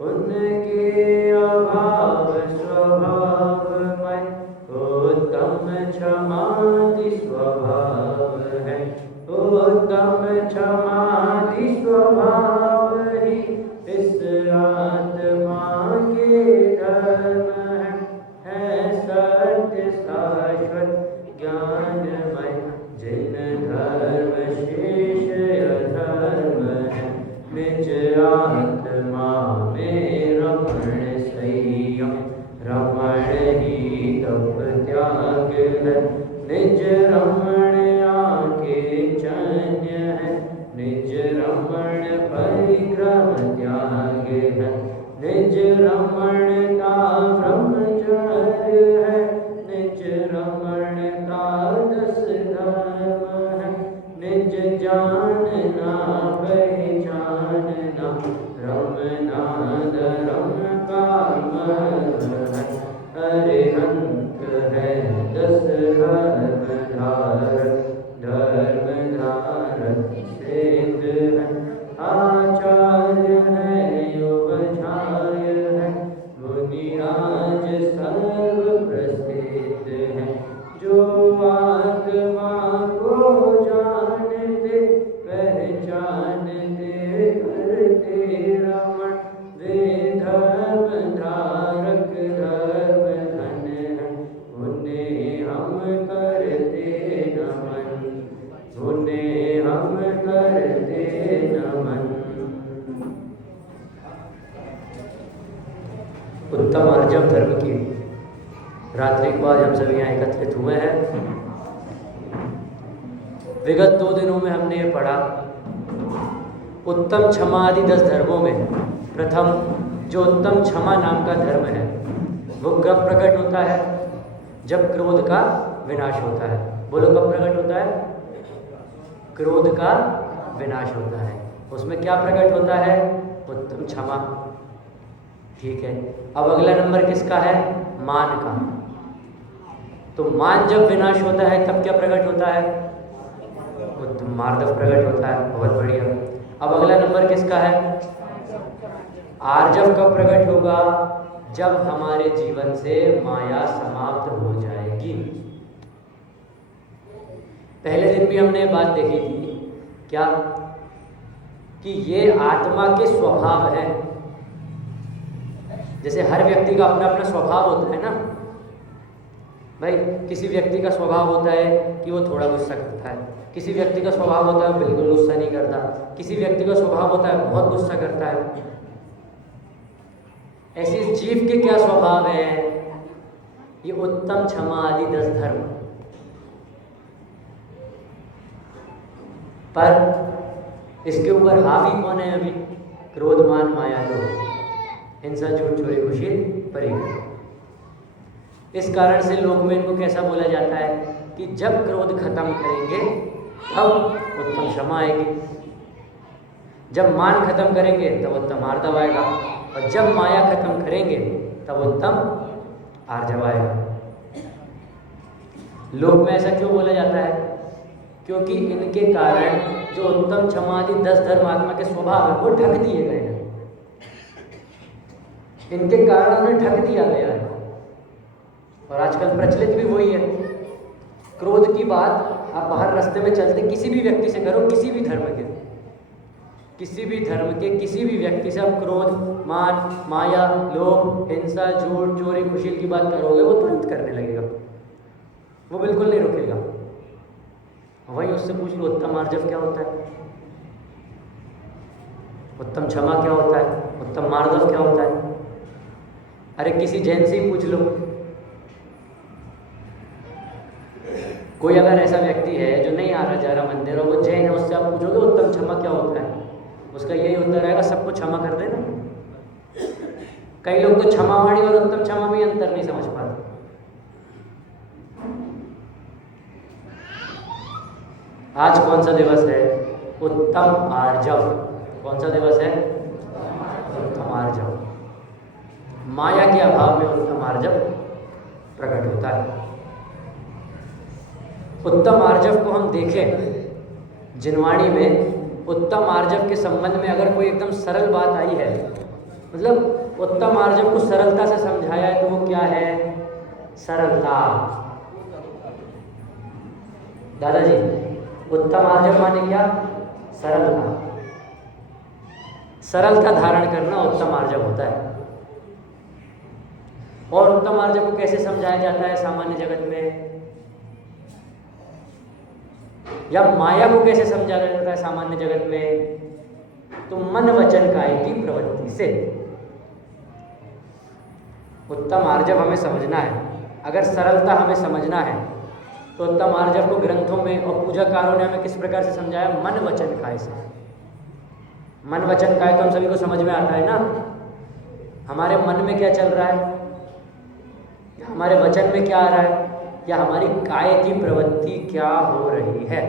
उनके अभाव स्वभावमय उत्तम क्षमादि स्वभाव है। उत्तम क्षमादि स्वभाव ही इस आत्मा के धर्म है सत्य शाश्वत ज्ञानमय जिन धर्म शेष अधर्म है। निज आत्मा में रमण संयम रमण ही तप त्याग है। निज रमण आके चन्य है। निज रमण परिग्रह त्याग है। निज रमण का ब्रह्मचर्य है। निज रमण का 10 धर्म है। निज जानना पहचानना रमना धर्म का मर्म है। अरिहंत है 10 धर्म धारक धर्म धारक सिद्ध है। आचार्य है योगचार्य है। मुनिराज सर्व प्रसिद्ध है। जो आत्मा को जानते पहचानते करते रमण वे धर्म धारक धर्म धन है। उन्हें हम करते नमन उन्हें हम करते नमन। उत्तम अर्जव धर्म की रात्रि के बाद हम सभी यहाँ एकत्रित हुए हैं। विगत 2 दिनों में हमने ये पढ़ा उत्तम क्षमा आदि 10 धर्मों में प्रथम जो उत्तम क्षमा नाम का धर्म है वो कब प्रकट होता है? जब क्रोध का विनाश होता है। बोलो कब प्रकट होता है? क्रोध का विनाश होता है। उसमें क्या प्रकट होता है? उत्तम क्षमा। ठीक है, अब अगला नंबर किसका है? मान का। तो मान जब विनाश होता है तब क्या प्रकट होता है? उत्तम मार्दव प्रकट होता है। बहुत बढ़िया। अब अगला नंबर किसका है? आर्जव कब प्रकट होगा? जब हमारे जीवन से माया समाप्त हो जाएगी। पहले दिन भी हमने बात देखी थी क्या कि ये आत्मा के स्वभाव है। जैसे हर व्यक्ति का अपना अपना स्वभाव होता है ना भाई। किसी व्यक्ति का स्वभाव होता है कि वो थोड़ा गुस्सा करता है। किसी व्यक्ति का स्वभाव होता है बिल्कुल गुस्सा नहीं करता। किसी व्यक्ति का स्वभाव होता है बहुत गुस्सा करता है। ऐसे इस जीव के क्या स्वभाव है? ये उत्तम क्षमा आदि 10 धर्म। पर इसके ऊपर हावी कौन है अभी? क्रोध मान माया लोभ हिंसा झूठ चोरी खुशी परिग्रह। इस कारण से लोक में इनको कैसा बोला जाता है कि जब क्रोध खत्म करेंगे तब उत्तम क्षमा आएगी। जब मान खत्म करेंगे तब उत्तम आर्जव आएगा। और जब माया खत्म करेंगे तब उत्तम आर्जव आएगा। लोक में ऐसा क्यों बोला जाता है? क्योंकि इनके कारण जो उत्तम क्षमा आदि 10 धर्म आत्मा के स्वभाव है वो ढक दिए गए हैं। इनके कारण उन्हें ढक दिया गया है। और आजकल प्रचलित भी वही है। क्रोध की बात आप बाहर रास्ते में चलते किसी भी व्यक्ति से करो, किसी भी धर्म के किसी भी व्यक्ति से आप क्रोध मान माया लोभ हिंसा झूठ चोरी खुशी की बात करोगे वो तुरंत करने लगेगा। वो बिल्कुल नहीं रुकेगा। वही उससे पूछ लो उत्तम आर्जव क्या होता है? उत्तम क्षमा क्या होता है? उत्तम मार्दव क्या होता है? अरे किसी जैन से ही पूछ लो। कोई अगर ऐसा व्यक्ति है जो नहीं आ रहा जा रहा मंदिर और वो जैन है, उससे आप पूछोगे उत्तम क्षमा क्या होता है? उसका यही उत्तर रहेगा सबको क्षमा कर देना। कई लोग तो क्षमावाणी और उत्तम क्षमा में अंतर नहीं समझ पाते। आज कौन सा दिवस है? उत्तम आर्जव। कौन सा दिवस है? उत्तम आर्जव। माया के अभाव में उत्तम आर्जव प्रकट होता है। उत्तम आर्जव को हम देखें जिनवाणी में, उत्तम आर्जव के संबंध में अगर कोई एकदम सरल बात आई है मतलब उत्तम आर्जव को सरलता से समझाया है, तो वो क्या है? सरलता। दादाजी, उत्तम आर्जव माने क्या? सरलता। सरलता धारण करना उत्तम आर्जव होता है। और उत्तम आर्जव को कैसे समझाया जाता है सामान्य जगत में, या माया को कैसे समझाया जाता है सामान्य जगत में? तो मन वचन काय की प्रवृत्ति से। उत्तम आर्जव हमें समझना है, अगर सरलता हमें समझना है तो उत्तम आर्जव को ग्रंथों में और पूजाकारों ने हमें किस प्रकार से समझाया? मन वचन काय से। मन वचन काय तो हम सभी को समझ में आता है ना, हमारे मन में क्या चल रहा है, या हमारे वचन में क्या आ रहा है, या हमारी काय की प्रवृत्ति क्या हो रही है।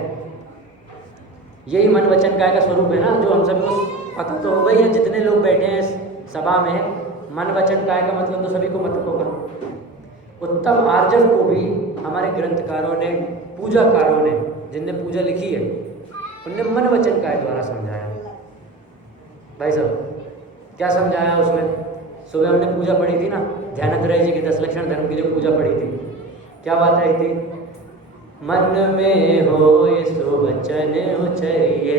यही मन वचन काय का स्वरूप है ना, जो हम सभी को पता तो होगा ही है। जितने लोग बैठे हैं इस सभा में, मन वचन काय का मतलब तो सभी को पता होगा। उत्तम आर्जव को भी हमारे ग्रंथकारों ने, पूजाकारों ने, जिनने पूजा लिखी है, उनने मन वचन काय द्वारा समझाया। भाई साहब, क्या समझाया उसमें? सुबह हमने पूजा पढ़ी थी ना, ध्यानात्रय जी की 10 लक्षण धर्म की जो पूजा पढ़ी थी, क्या बात आई थी? मन में होए सो वचन उचरिए,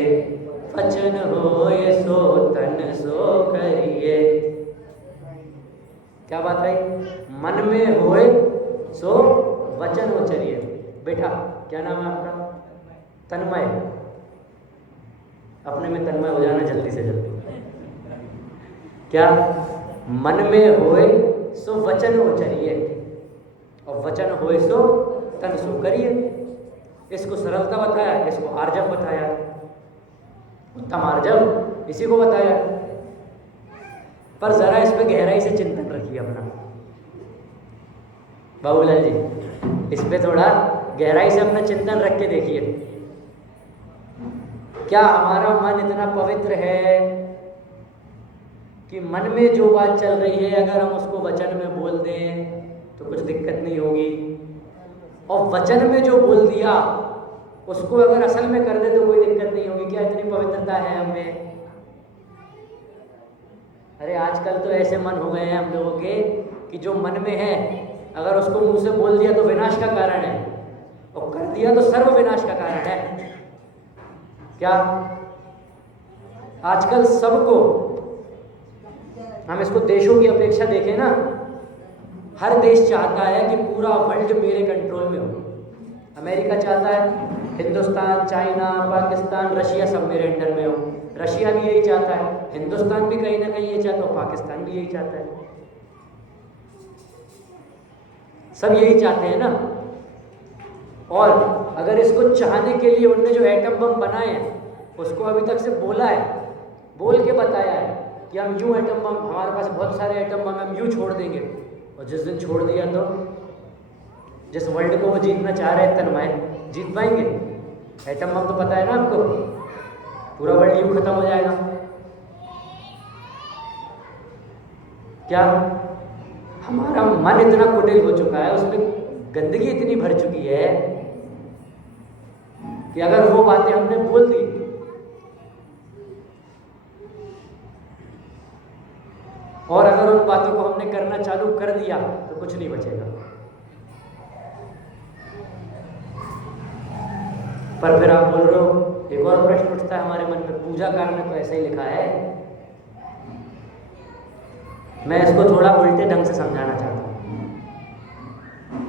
वचन होए सो तन सो करिए। क्या बात आई? मन में होए सो वचन उचरिए। बेटा, क्या नाम है आपका? तन्मय। अपने में तन्मय हो जाना जल्दी से जल्दी। क्या? मन में होए सो वचन उचरिए, और वचन होए सो तन सो करिए। इसको सरलता बताया, इसको आर्जव बताया, उत्तम आर्जव इसी को बताया। पर जरा इस पे गहराई से चिंतन रखिए अपना बाबूलाल जी, इस पे थोड़ा गहराई से अपना चिंतन रख के देखिए। क्या हमारा मन इतना पवित्र है कि मन में जो बात चल रही है अगर हम उसको वचन में बोल दें तो कुछ दिक्कत नहीं होगी, और वचन में जो बोल दिया उसको अगर असल में कर दे तो कोई दिक्कत नहीं होगी? क्या इतनी पवित्रता है हमें? अरे आजकल तो ऐसे मन हो गए हैं हम लोगों के कि जो मन में है अगर उसको मुंह से बोल दिया तो विनाश का कारण है, और कर दिया तो सर्व विनाश का कारण है। क्या आजकल सबको, हम इसको देशों की अपेक्षा देखें ना, हर देश चाहता है कि पूरा वर्ल्ड मेरे कंट्रोल में हो। अमेरिका चाहता है हिंदुस्तान, चाइना, पाकिस्तान, रशिया सब मेरे अंडर में हो। रशिया भी यही चाहता है, हिंदुस्तान भी कहीं ना कहीं ये चाहता है, पाकिस्तान भी यही चाहता है। सब यही चाहते हैं ना। और अगर इसको चाहने के लिए उनने जो एटम बम बनाए हैं उसको अभी तक से बोला है, बोल के बताया है कि हम यूँ एटम बम, हमारे पास बहुत सारे एटम बम, हम यूँ छोड़ देंगे। और जिस दिन छोड़ दिया तो जिस वर्ल्ड को वो जीतना चाह रहे हैं तन्मय, जीत पाएंगे? एटम बम तो पता है ना आपको, पूरा वर्ल्ड यूँ खत्म हो जाएगा। क्या हमारा मन इतना कुटिल हो चुका है, उसमें गंदगी इतनी भर चुकी है कि अगर वो बातें हमने बोल दी और अगर उन बातों को हमने करना चालू कर दिया तो कुछ नहीं बचेगा। पर फिर आप बोल रहे हो, एक और प्रश्न उठता है हमारे मन में, पूजाकार ने तो ऐसा ही लिखा है। मैं इसको थोड़ा उल्टे ढंग से समझाना चाहता हूँ।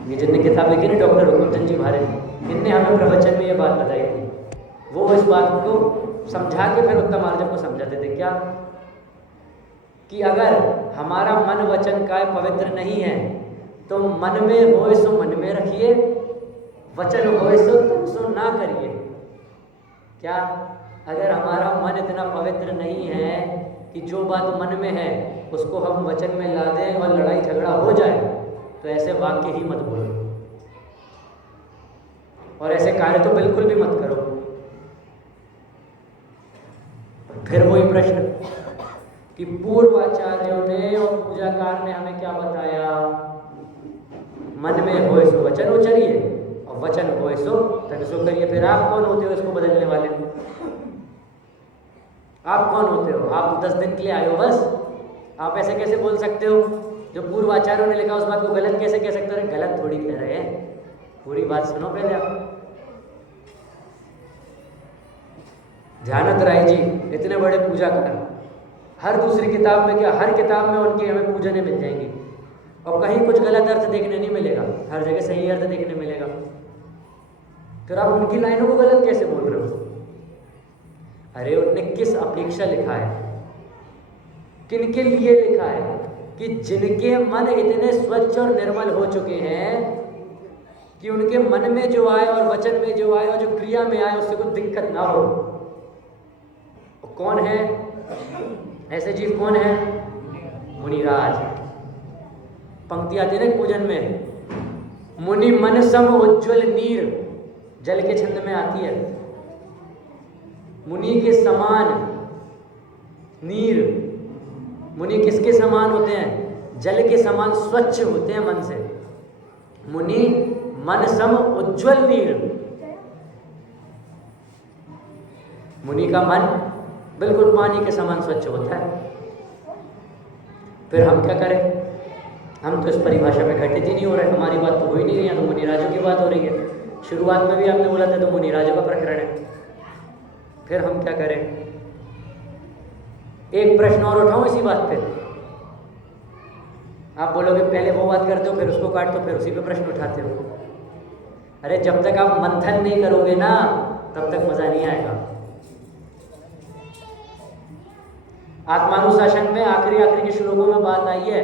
ये जिनने किताब लिखी ना, डॉक्टर हुकुमचंद जी भारे, इनने हमें प्रवचन में ये बात बताई थी। वो इस बात को समझा के फिर उत्तम आर्जव को समझाते थे। क्या? कि अगर हमारा मन वचन काय पवित्र नहीं है तो मन में होए सो मन में रखिए, वचन होए सो ना करिए। क्या? अगर हमारा मन इतना पवित्र नहीं है कि जो बात मन में है उसको हम वचन में ला दें और लड़ाई झगड़ा हो जाए, तो ऐसे वाक्य ही मत बोलो और ऐसे कार्य तो बिल्कुल भी मत करो। फिर वही प्रश्न कि पूर्वाचार्यों ने और पूजाकार ने हमें क्या बताया? मन में होए सो वचन उचरिए और वचन होए सो तन सो करिए। फिर आप कौन होते हो इसको बदलने वाले? आप कौन होते हो? आप 10 दिन के लिए आए हो बस, आप ऐसे कैसे बोल सकते हो? जो पूर्वाचार्यों ने लिखा उस बात को गलत कैसे कह सकते हो? अरे गलत थोड़ी कह रहे हैं, पूरी बात सुनो पहले आप। ध्यानत राय जी इतने बड़े पूजाकार, हर दूसरी किताब में क्या हर किताब में उनकी हमें पूजने मिल जाएंगी और कहीं कुछ गलत अर्थ देखने नहीं मिलेगा, हर जगह सही अर्थ देखने मिलेगा। फिर आप उनकी लाइनों को गलत कैसे बोल रहे हो? अरे उनने किस अपेक्षा लिखा है, किनके लिए लिखा है? कि जिनके मन इतने स्वच्छ और निर्मल हो चुके हैं कि उनके मन में जो आए और वचन में जो आए और जो क्रिया में आए उससे कोई दिक्कत ना हो। कौन है ऐसे जीव? कौन है? मुनिराज। पंक्ति आती है ना पूजन में, मुनि मन सम उज्ज्वल नीर, जल के छंद में आती है। मुनि के समान नीर, मुनि किसके समान होते हैं? जल के समान स्वच्छ होते हैं मन से। मुनि मन सम उज्ज्वल नीर, मुनि का मन बिल्कुल पानी के समान स्वच्छ होता है। फिर हम क्या करें? हम तो इस परिभाषा में घटित ही नहीं हो रहे, हमारी बात तो हो ही नहीं रही है, तो मुनिराजों की बात हो रही है। शुरुआत में भी आपने बोला था तो मुनिराजों का प्रकरण है। फिर हम क्या करें? एक प्रश्न और उठाऊं इसी बात पे। आप बोलोगे पहले वो बात करते हो फिर उसको काटते हो फिर उसी पे प्रश्न उठाते हो। अरे जब तक आप मंथन नहीं करोगे ना तब तक मजा नहीं आएगा। आत्मानुशासन में आखिरी के श्लोकों में बात आई है,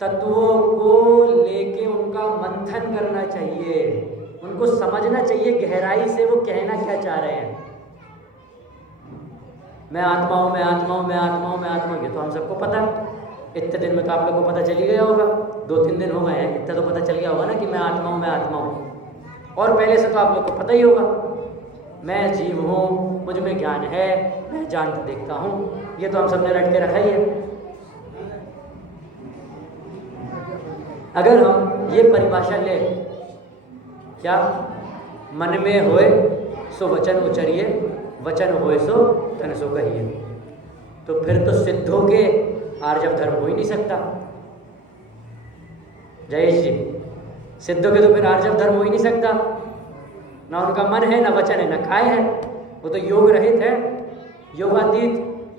तत्वों को लेके उनका मंथन करना चाहिए, उनको समझना चाहिए गहराई से वो कहना क्या चाह रहे हैं। मैं आत्मा हूँ, मैं आत्मा हूँ, मैं आत्मा हूँ, मैं आत्मा हूँ, ये तो हम सबको पता। इतने दिन में तो आप लोग को पता चल ही गया होगा, 2-3 दिन हो गए हैं, इतना तो पता चल गया होगा ना कि मैं आत्मा हूँ, मैं आत्मा हूँ। और पहले से तो आप लोग को पता ही होगा, मैं जीव हूँ, मुझ में ज्ञान है, मैं जानता देखता हूँ, ये तो हम सब ने रट के रखा ही है। अगर हम ये परिभाषा ले, क्या मन में होए सो वचन उचरिए, वचन होए सो तन सो कहिए, तो फिर तो सिद्धों के आर्जव धर्म हो ही नहीं सकता। जयेश जी, सिद्धों के तो फिर आर्जव धर्म हो ही नहीं सकता। ना उनका मन है, ना वचन है, ना काय है, वो तो योग रहित है, योगातीत,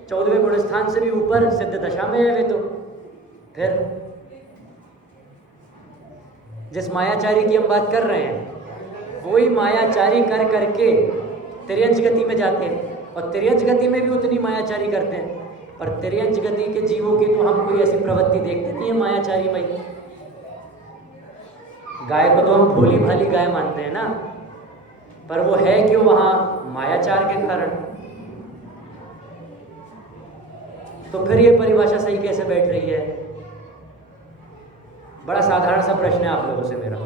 14वें गुण स्थान से भी ऊपर सिद्ध दशा में है वे तो। फिर जिस मायाचारी की हम बात कर रहे हैं वही मायाचारी कर करके तिर्यंच गति में जाते हैं, और तिर्यंच गति में भी उतनी मायाचारी करते हैं। पर तिर्यंच गति के जीवों की तो हम कोई ऐसी प्रवृत्ति देखते नहीं है मायाचारी मई। गाय को तो हम भोली भाली गाय मानते हैं ना, पर वो है क्यों वहां? मायाचार के कारण। तो फिर ये परिभाषा सही कैसे बैठ रही है? बड़ा साधारण सा प्रश्न है आप लोगों से मेरा।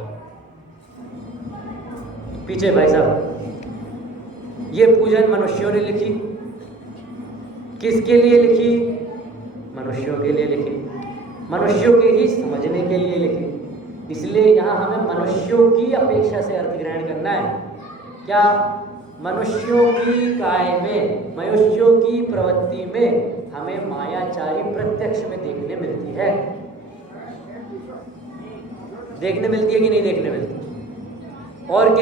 पीछे भाई साहब, ये पूजन मनुष्यों ने लिखी, किसके लिए लिखी? मनुष्यों के लिए लिखी, मनुष्यों के ही समझने के लिए लिखी। इसलिए यहाँ हमें मनुष्यों की अपेक्षा से अर्थ ग्रहण करना है। क्या? मनुष्यों की काय में, मनुष्यों की प्रवृत्ति में हमें मायाचारी प्रत्यक्ष में देखने मिलती है। देखने मिलती है कि नहीं देखने मिलती? और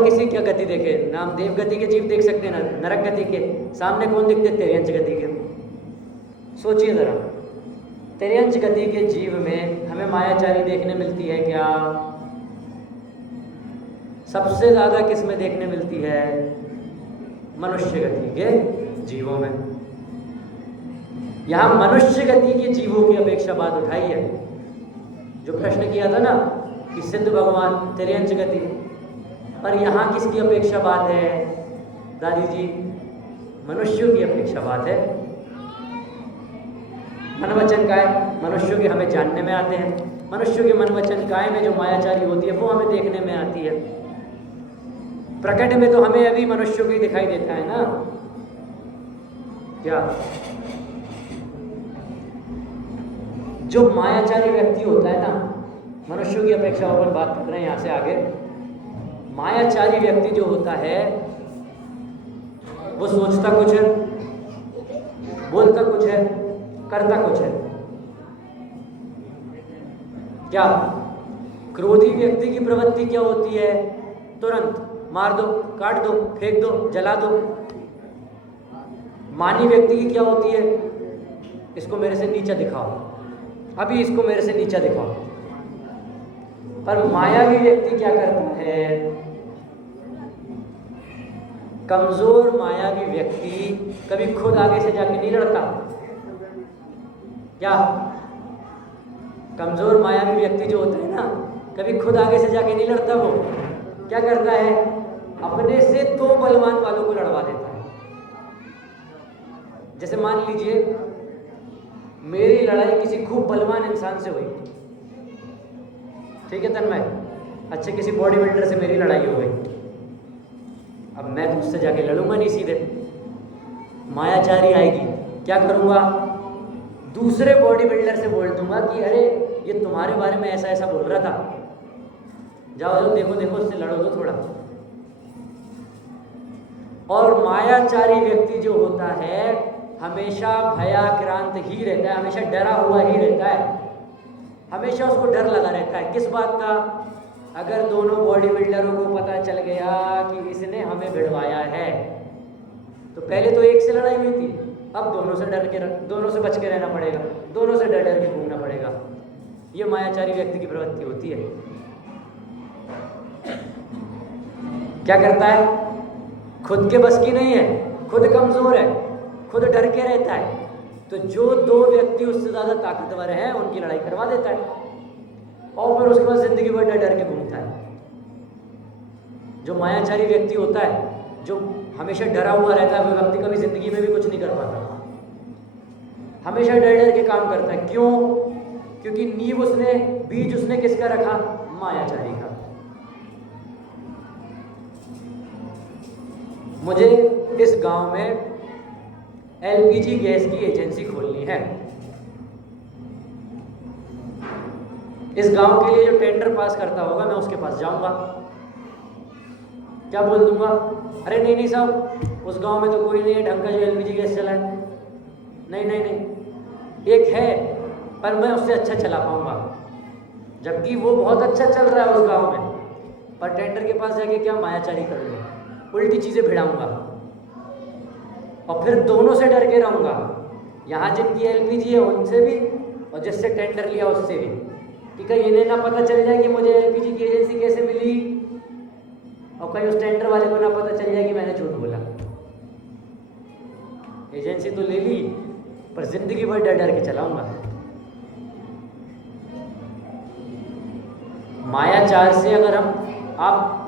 किसी क्या गति देखे? नाम देव गति के जीव देख सकते हैं ना, नरक गति के सामने कौन दिखते? तिर्यंच गति के। सोचिए जरा, तिर्यंच गति के जीव में हमें मायाचारी देखने मिलती है क्या? सबसे ज्यादा किस में देखने मिलती है? मनुष्य गति के जीवों में। यहां मनुष्य गति के जीवों की अपेक्षा बात उठाई है। जो प्रश्न किया था ना कि सिद्ध भगवान तिर्यंच गति, पर यहाँ किसकी अपेक्षा बात है दादी जी? मनुष्यों की अपेक्षा बात है। मन वचन काय मनुष्यों के हमें जानने में आते हैं, मनुष्यों के मन वचन काय में जो मायाचारी होती है वो हमें देखने में आती है। प्रकट में तो हमें अभी मनुष्यों को ही दिखाई देता है ना। क्या जो मायाचारी व्यक्ति होता है ना, मनुष्यों की अपेक्षा अपन बात कर रहे हैं यहाँ से आगे, मायाचारी व्यक्ति जो होता है वो सोचता कुछ है, बोलता कुछ है, करता कुछ है। क्या क्रोधी व्यक्ति की प्रवृत्ति क्या होती है? तुरंत मार दो, काट दो, फेंक दो, जला दो। मानी व्यक्ति की क्या होती है? इसको मेरे से नीचा दिखाओ, अभी इसको मेरे से नीचा दिखाओ। पर मायावी व्यक्ति क्या करता है? कमजोर मायावी व्यक्ति कभी खुद आगे से जाके नहीं लड़ता। क्या कमजोर मायावी व्यक्ति जो होता है ना, कभी खुद आगे से जाके नहीं लड़ता। वो क्या करता है? अपने से दो बलवान वालों को लड़वा देता है। जैसे मान लीजिए मेरी लड़ाई किसी खूब बलवान इंसान से हुई, ठीक है तन्मय, अच्छे किसी बॉडी बिल्डर से मेरी लड़ाई हो गई। अब मैं तो उससे जाके लड़ूंगा नहीं सीधे, मायाचारी आएगी, क्या करूंगा? दूसरे बॉडी बिल्डर से बोल दूंगा कि अरे ये तुम्हारे बारे में ऐसा ऐसा बोल रहा था, जाओ जाओ देखो देखो उससे लड़ो तो थोड़ा। और मायाचारी व्यक्ति जो होता है हमेशा भयाक्रांत ही रहता है, हमेशा डरा हुआ ही रहता है, हमेशा उसको डर लगा रहता है। किस बात का? अगर दोनों बॉडी बिल्डरों को पता चल गया कि इसने हमें भिड़वाया है, तो पहले तो एक से लड़ाई हुई थी, अब दोनों से बच के रहना पड़ेगा, दोनों से डर डर के घूमना पड़ेगा। ये मायाचारी व्यक्ति की प्रवृत्ति होती है। क्या करता है? खुद के बस की नहीं है, खुद कमजोर है, खुद डर के रहता है, तो जो दो व्यक्ति उससे ज़्यादा ताकतवर हैं उनकी लड़ाई करवा देता है और फिर उसके बाद जिंदगी भर डर डर के घूमता है। जो मायाचारी व्यक्ति होता है, जो हमेशा डरा हुआ रहता है, वो व्यक्ति कभी जिंदगी में भी कुछ नहीं कर पाता, हमेशा डर डर के काम करता है। क्यों? क्योंकि नींव उसने, बीज उसने किसका रखा? मायाचारी का। मुझे इस गांव में एलपीजी गैस की एजेंसी खोलनी है। इस गांव के लिए जो टेंडर पास करता होगा मैं उसके पास जाऊंगा, क्या बोल दूंगा? अरे नहीं नहीं साहब, उस गांव में तो कोई नहीं है ढंग का जो एलपीजी गैस चलाए। नहीं नहीं नहीं, एक है पर मैं उससे अच्छा चला पाऊंगा, जबकि वो बहुत अच्छा चल रहा है उस गांव में, पर टेंडर के पास जाके क्या मायाचारी कर लूँगा, उल्टी चीज़ें भिड़ाऊंगा और फिर दोनों से डर के रहूँगा। यहाँ जिनकी एलपीजी है उनसे भी और जिससे टेंडर लिया उससे भी, कि कहीं इन्हें ना पता चल जाए कि मुझे एलपीजी की एजेंसी कैसे मिली, और कहीं उस टेंडर वाले को ना पता चल जाए कि मैंने झूठ बोला। एजेंसी तो ले ली पर जिंदगी भर डर डर के चलाऊंगा। मायाचार से अगर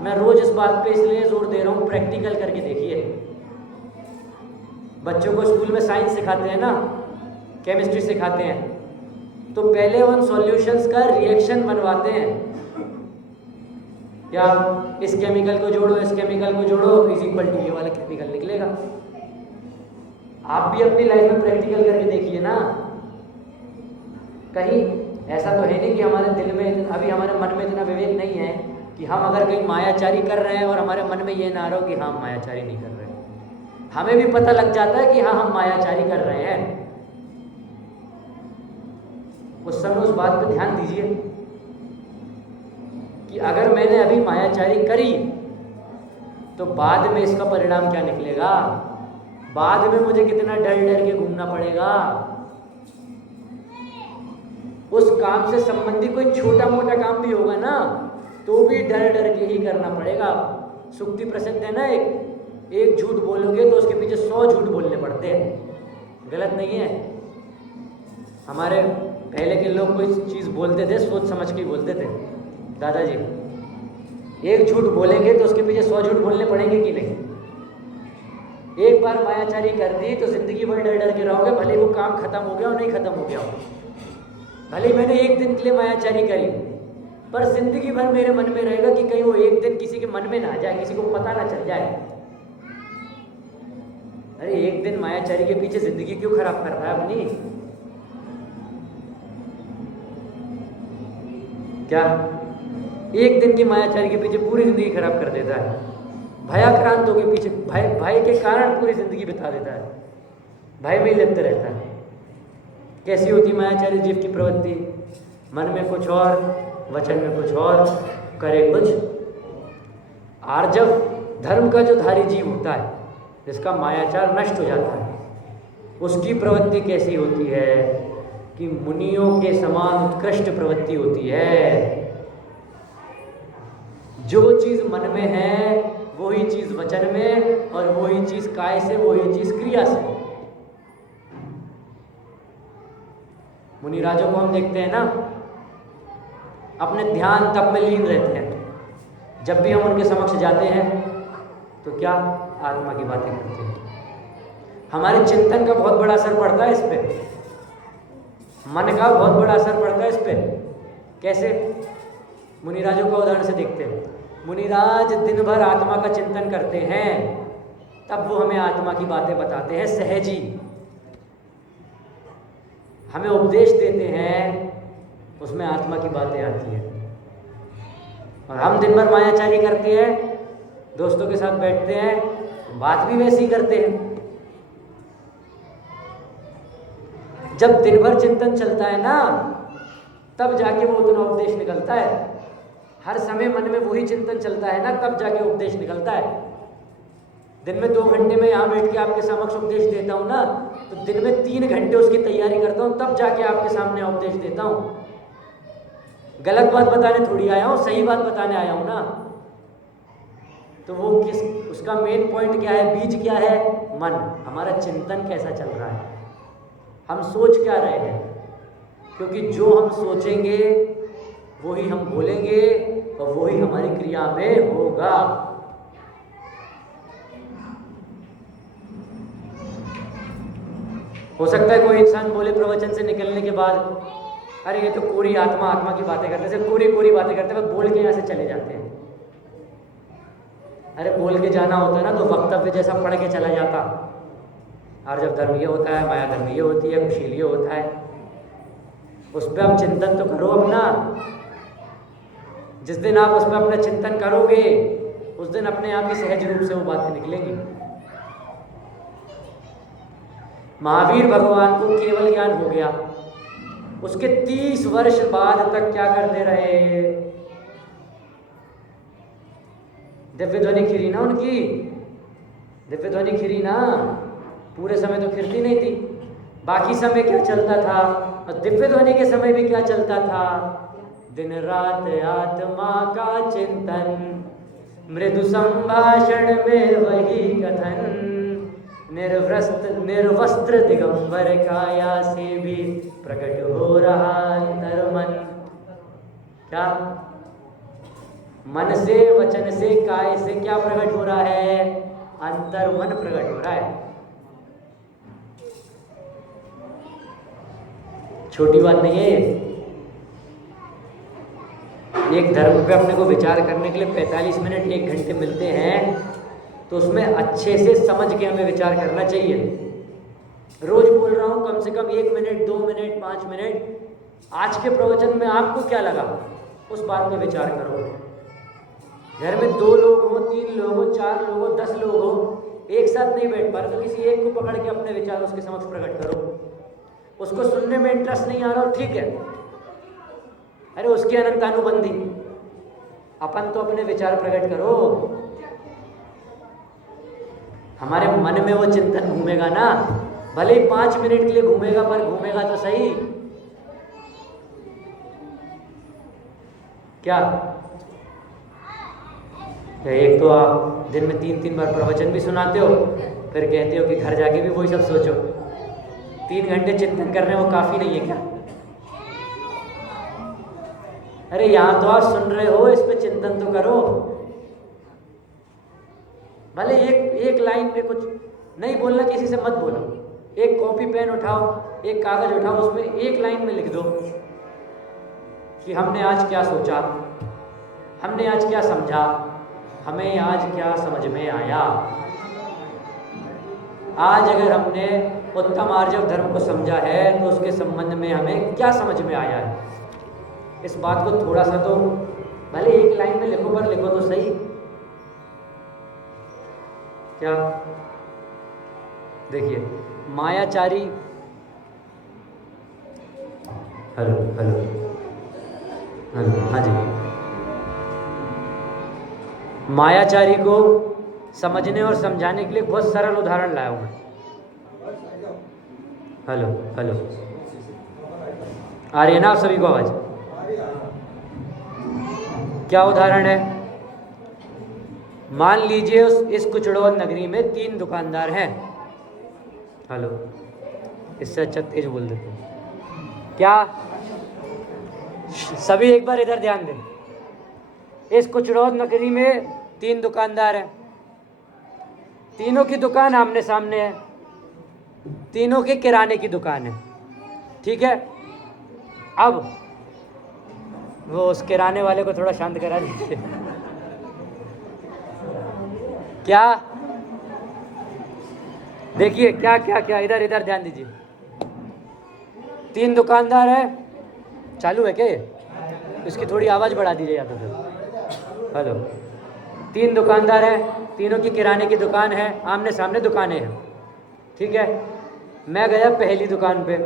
मैं रोज इस बात पे इसलिए जोर दे रहा हूँ, प्रैक्टिकल करके देखिए। बच्चों को स्कूल में साइंस सिखाते हैं ना, केमिस्ट्री सिखाते हैं, तो पहले उन सॉल्यूशंस का रिएक्शन बनवाते हैं। या इस केमिकल को जोड़ो, इस केमिकल को जोड़ो, इज इक्वल टू ये वाला केमिकल निकलेगा। आप भी अपनी लाइफ में प्रैक्टिकल करके देखिए ना। कहीं ऐसा तो है नहीं कि हमारे दिल में, अभी हमारे मन में इतना विवेक नहीं है कि हम अगर कहीं मायाचारी कर रहे हैं और हमारे मन में ये ना रहो कि हाँ हम मायाचारी नहीं कर रहे। हमें भी पता लग जाता है कि हाँ हम मायाचारी कर रहे हैं। उस समय उस बात पर ध्यान दीजिए कि अगर मैंने अभी मायाचारी करी तो बाद में इसका परिणाम क्या निकलेगा, बाद में मुझे कितना डर डर के घूमना पड़ेगा। उस काम से संबंधित कोई छोटा मोटा काम भी होगा ना तो भी डर डर के ही करना पड़ेगा। सुक्ति प्रसिद्ध है ना, एक झूठ बोलोगे तो उसके पीछे 100 झूठ बोलने पड़ते हैं। गलत नहीं है। हमारे पहले के लोग कोई चीज़ बोलते थे सोच समझ के बोलते थे। दादाजी, एक झूठ बोलेंगे तो उसके पीछे 100 झूठ बोलने पड़ेंगे कि नहीं? एक बार मायाचारी कर दी तो जिंदगी भर डर डर के रहोगे, भले वो काम खत्म हो गया और नहीं खत्म हो गया हो। भले मैंने एक दिन के लिए मायाचारी करी, पर जिंदगी भर मेरे मन में रहेगा कि कहीं वो एक दिन किसी के मन में ना आ जाए, किसी को पता ना चल जाए। अरे एक दिन मायाचारी के पीछे जिंदगी क्यों खराब कर रहा है अपनी? क्या एक दिन की मायाचारी के पीछे पूरी जिंदगी खराब कर देता है। भयाक्रांतों के पीछे, भय के कारण पूरी जिंदगी बिता देता है, भय में ही लिप्त रहता है। कैसी होती मायाचारी जीव की प्रवृत्ति? मन में कुछ और, वचन में कुछ और, करे कुछ। आर्जव धर्म का जो धारी जीव होता है, जिसका मायाचार नष्ट हो जाता है, उसकी प्रवृत्ति कैसी होती है कि मुनियों के समान उत्कृष्ट प्रवृत्ति होती है। जो चीज मन में है वही चीज वचन में, और वही चीज काय से, वही चीज क्रिया से। मुनिराजों को हम देखते हैं ना, अपने ध्यान तप में लीन रहते हैं। जब भी हम उनके समक्ष जाते हैं तो क्या आत्मा की बातें करते हैं। हमारे चिंतन का बहुत बड़ा असर पड़ता है इस पे, मन का बहुत बड़ा असर पड़ता है इस पे। कैसे? मुनिराजों का उदाहरण से देखते हैं। मुनिराज दिन भर आत्मा का चिंतन करते हैं, तब वो हमें आत्मा की बातें बताते हैं सहजी, हमें उपदेश देते हैं, उसमें आत्मा की बातें आती है। और हम दिन भर मायाचारी करते हैं, दोस्तों के साथ बैठते हैं, बात भी वैसी करते हैं। जब दिन भर चिंतन चलता है ना, तब जाके वो उतना उपदेश निकलता है। हर समय मन में वही चिंतन चलता है ना, तब जाके उपदेश निकलता है। दिन में 2 घंटे में यहाँ बैठ के आपके समक्ष उपदेश देता हूँ ना, तो दिन में 3 घंटे उसकी तैयारी करता हूँ, तब जाके आपके सामने उपदेश देता हूँ। गलत बात बताने थोड़ी आया हूँ, सही बात बताने आया हूँ ना। तो वो उसका मेन पॉइंट क्या है, बीज क्या है? मन। हमारा चिंतन कैसा चल रहा है, हम सोच क्या रहे हैं। क्योंकि जो हम सोचेंगे वही हम बोलेंगे, और वही हमारी क्रिया में होगा। हो सकता है कोई इंसान बोले प्रवचन से निकलने के बाद, अरे ये तो कोरी आत्मा आत्मा की बातें करते हैं, कोरी कोरी बातें करते हैं, बोल के यहाँ से चले जाते हैं। अरे बोल के जाना होता है ना, तो वक्तव्य जैसा पढ़ के चला जाता। और जब धर्म ये होता है, माया धर्म ये होती है, कुशील ये होता है, उस पर आप चिंतन तो करो अपना। जिस दिन आप उस पर अपना चिंतन करोगे, उस दिन अपने आप ही सहज रूप से वो बातें निकलेंगी। महावीर भगवान को केवल ज्ञान हो गया, उसके 30 वर्ष बाद तक क्या करते रहे? दिव्य ध्वनि खिरी ना उनकी, दिव्य ध्वनि खिरी ना, पूरे समय तो खिरती नहीं थी। बाकी समय क्या चलता था, और दिव्य ध्वनि के समय भी क्या चलता था? दिन रात आत्मा का चिंतन, मृदु संभाषण में वही कथन, निर्वस्त्र दिगंबर काया से भी प्रकट हो रहा अंतर मन। क्या? मन से, वचन से, काय से क्या प्रकट हो रहा है? अंतर मन प्रकट हो रहा है। छोटी बात नहीं है। एक धर्म पे अपने को विचार करने के लिए 45 मिनट 1 घंटे मिलते हैं, तो उसमें अच्छे से समझ के हमें विचार करना चाहिए। रोज बोल रहा हूँ, कम से कम 1 मिनट, 2 मिनट, 5 मिनट आज के प्रवचन में आपको क्या लगा, उस बात पे विचार करो। घर में 2 लोग हो, 3 लोग हो, 4 लोग हो, 10 लोग हो, एक साथ नहीं बैठ पा रहे तो किसी एक को पकड़ के अपने विचार उसके समक्ष प्रकट करो। उसको सुनने में इंटरेस्ट नहीं आ रहा हो, ठीक है, अरे उसकी अनंतानुबंधी, अपन तो अपने विचार प्रकट करो। हमारे मन में वो चिंतन घूमेगा ना, भले ही 5 मिनट के लिए घूमेगा, पर घूमेगा तो सही। क्या? एक तो आप दिन में 3-3 बार प्रवचन भी सुनाते हो, फिर कहते हो कि घर जाके भी वही सब सोचो। 3 घंटे चिंतन करने वो काफ़ी नहीं है क्या? अरे यहाँ तो आप सुन रहे हो, इस पे चिंतन तो करो। भले एक लाइन पे कुछ नहीं बोलना, किसी से मत बोलो, एक कॉपी पेन उठाओ, एक कागज उठाओ, उसमें एक लाइन में लिख दो कि हमने आज क्या सोचा, हमने आज क्या समझा, हमें आज क्या समझ में आया। आज अगर हमने उत्तम आर्जव धर्म को समझा है तो उसके संबंध में हमें क्या समझ में आया है, इस बात को थोड़ा सा तो भले एक लाइन में लिखो, पर लिखो तो सही। क्या? देखिए, मायाचारी हेलो हेलो हेलो, हाँ जी। मायाचारी को समझने और समझाने के लिए बहुत सरल उदाहरण लाया हूँ मैं। हेलो हेलो, आ रही है ना आप सभी को आवाज? क्या उदाहरण है? मान लीजिए इस कुचड़ोन नगरी में 3 दुकानदार हैं। हेलो, इससे अच्छा तेज बोल देते हैं क्या? सभी एक बार इधर ध्यान दें। इस कुचड़ोन नगरी में 3 दुकानदार हैं। तीनों की दुकान आमने सामने है, तीनों के किराने की दुकान है, ठीक है। अब वो उस किराने वाले को थोड़ा शांत करा दीजिए। क्या देखिए, क्या क्या क्या, इधर इधर ध्यान दीजिए। 3 दुकानदार है, चालू है क्या ये? इसकी थोड़ी आवाज़ बढ़ा दीजिए या तो फिर। हेलो, 3 दुकानदार हैं, तीनों की किराने की दुकान है, आमने सामने दुकानें हैं, ठीक है। मैं गया पहली दुकान पे,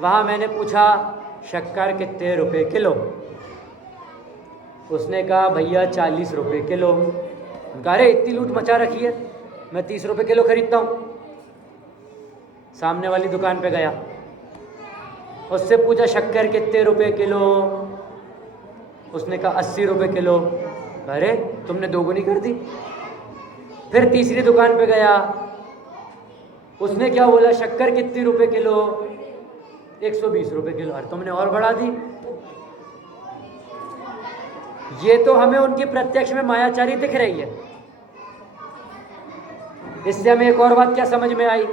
वहाँ मैंने पूछा शक्कर कितने रुपए किलो? उसने कहा भैया 40 रुपये किलो। कहा अरे इतनी लूट मचा रखी है, मैं 30 रुपये किलो खरीदता हूँ। सामने वाली दुकान पे गया, उससे पूछा शक्कर कितने रुपए किलो? उसने कहा 80 रुपये किलो। अरे तुमने दोगुनी कर दी। फिर तीसरी दुकान पे गया, उसने क्या बोला, शक्कर कितनी रुपए किलो? 120 रुपये किलो। अरे तुमने और बढ़ा दी। ये तो हमें उनकी प्रत्यक्ष में मायाचारी दिख रही है। इससे हमें एक और बात क्या समझ में आई,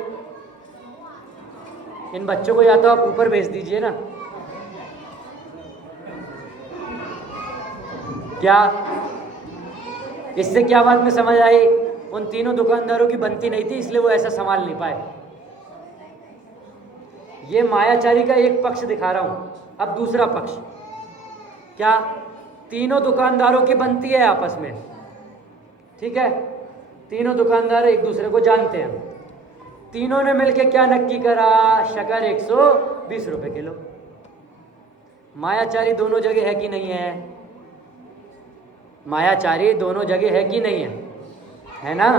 इन बच्चों को या तो आप ऊपर भेज दीजिए ना। क्या इससे क्या बात में समझ आई? उन तीनों दुकानदारों की बनती नहीं थी, इसलिए वो ऐसा संभाल नहीं पाए। ये मायाचारी का एक पक्ष दिखा रहा हूं। अब दूसरा पक्ष क्या? तीनों दुकानदारों की बनती है आपस में, ठीक है। तीनों दुकानदार एक दूसरे को जानते हैं। तीनों ने मिलके क्या नक्की करा? शक्कर 120 रुपये किलो। मायाचारी दोनों जगह है कि नहीं है? मायाचारी दोनों जगह है कि नहीं है ना?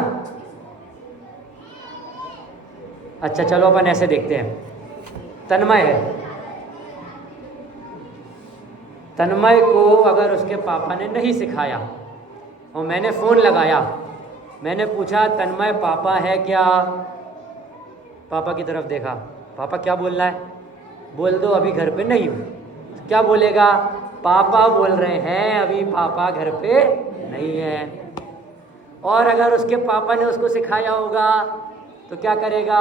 अच्छा चलो अपन ऐसे देखते हैं। तन्मय है, तन्मय को अगर उसके पापा ने नहीं सिखाया और मैंने फ़ोन लगाया, मैंने पूछा तन्मय पापा है क्या? पापा की तरफ देखा, पापा क्या बोलना है? बोल दो अभी घर पे नहीं हूँ। क्या बोलेगा? पापा बोल रहे हैं अभी पापा घर पे नहीं है। और अगर उसके पापा ने उसको सिखाया होगा तो क्या करेगा?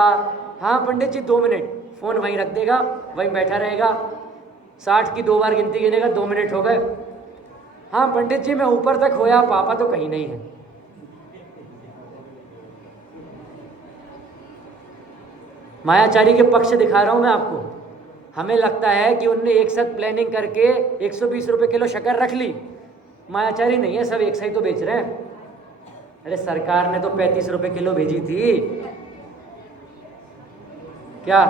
हाँ पंडित जी 2 मिनट, फ़ोन वहीं रख देगा, वहीं बैठा रहेगा, 60 की 2 बार गिनती गिनेगा, 2 मिनट हो गए। हाँ पंडित जी मैं ऊपर तक होया, पापा तो कहीं नहीं है। मायाचारी के पक्ष दिखा रहा हूं मैं आपको। हमें लगता है कि उनने एक साथ प्लानिंग करके 120 रुपये किलो शक्कर रख ली। मायाचारी नहीं है, सब एक साथ तो बेच रहे हैं। अरे सरकार ने तो 35 रुपये किलो भेजी थी। क्या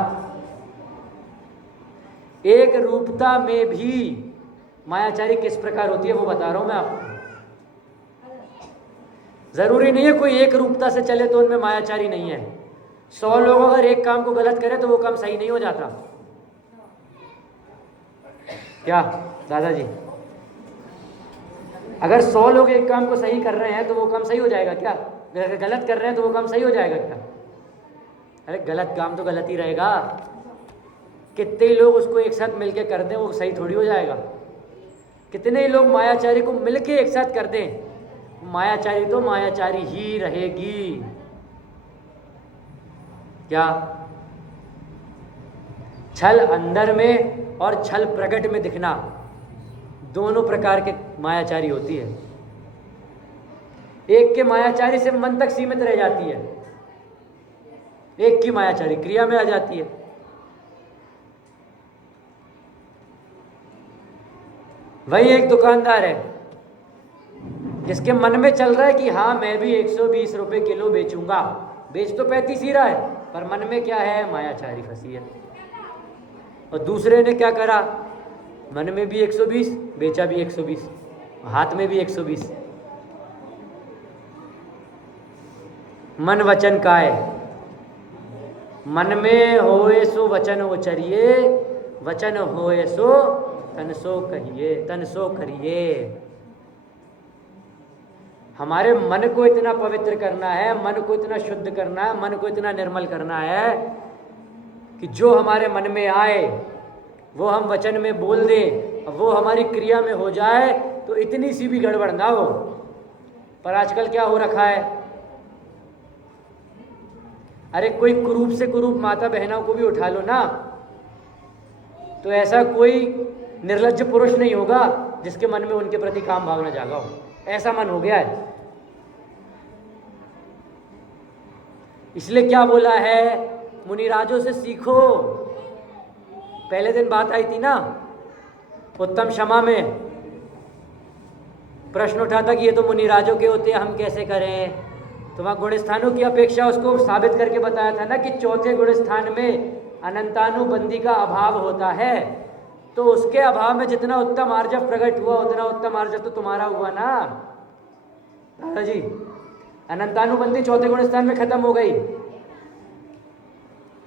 एक रूपता में भी मायाचारी किस प्रकार होती है वो बता रहा हूं मैं आपको। जरूरी नहीं है कोई एक रूपता से चले तो उनमें मायाचारी नहीं है। 100 लोग अगर एक काम को गलत करें तो वो काम सही नहीं हो जाता। क्या दादाजी, अगर 100 लोग एक काम को सही कर रहे हैं तो वो काम सही हो जाएगा क्या? अगर गलत कर रहे हैं तो वो काम सही हो जाएगा क्या? अरे गलत काम तो गलत ही रहेगा। कितने ही लोग उसको एक साथ मिलके कर दें वो सही थोड़ी हो जाएगा। कितने ही लोग मायाचारी को मिलके एक साथ कर दें, मायाचारी तो मायाचारी ही रहेगी। क्या छल अंदर में और छल प्रकट में दिखना, दोनों प्रकार के मायाचारी होती है। एक के मायाचारी से मन तक सीमित रह जाती है, एक की मायाचारी क्रिया में आ जाती है। वही एक दुकानदार है जिसके मन में चल रहा है कि हाँ मैं भी 120 रुपये किलो बेचूंगा, बेच तो 35 ही रहा है, पर मन में क्या है? मायाचारी फंसी है। और दूसरे ने क्या करा, मन में भी 120, बेचा भी 120, हाथ में भी 120। मन वचन काय, मन में होए सो वचन उचरिए, वचन होए सो तन सो कहिए, तन सो करिए। हमारे मन को इतना पवित्र करना है, मन को इतना शुद्ध करना है, मन को इतना निर्मल करना है कि जो हमारे मन में आए वो हम वचन में बोल दें, वो हमारी क्रिया में हो जाए, तो इतनी सी भी गड़बड़ ना हो। पर आजकल क्या हो रखा है, अरे कोई कुरूप से कुरूप माता बहनों को भी उठा लो ना, तो ऐसा कोई निर्लज्ज पुरुष नहीं होगा जिसके मन में उनके प्रति काम भावना जागा हो। ऐसा मन हो गया है। इसलिए क्या बोला है, मुनिराजों से सीखो। पहले दिन बात आई थी ना उत्तम क्षमा में, प्रश्न उठा था कि ये तो मुनिराजों के होते हैं, हम कैसे करें। तो वहाँ गुण स्थानों की अपेक्षा उसको साबित करके बताया था ना कि चौथे गुण स्थान में अनंतानुबंधी का अभाव होता है, तो उसके अभाव में जितना उत्तम आर्जव प्रकट हुआ उतना उत्तम आर्जव तो तुम्हारा हुआ ना दादाजी। अनंतानुबंधी चौथे गुण स्थान में खत्म हो गई।